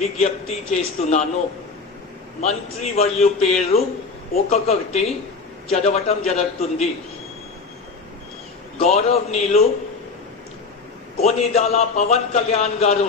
విజ్ఞప్తి చేస్తున్నాను మంత్రి వాళ్ళు పేరు ఒక్కొక్కటి చదవటం జరుగుతుంది గౌరవ్ నీలు కోనిదాల పవన్ కళ్యాణ్ గారు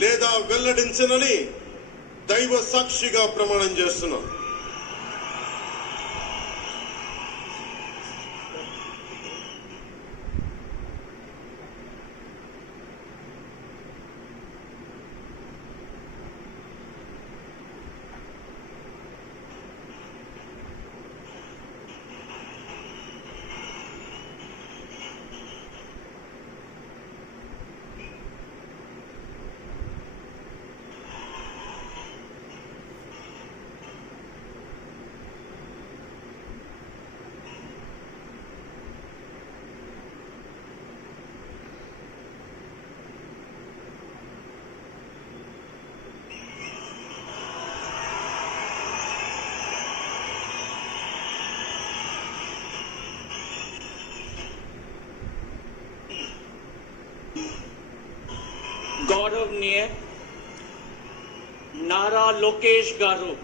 లేదా వెల్లడించనని దైవ సాక్షిగా ప్రమాణం చేస్తున్నాను गारो नारा लोकेश गारो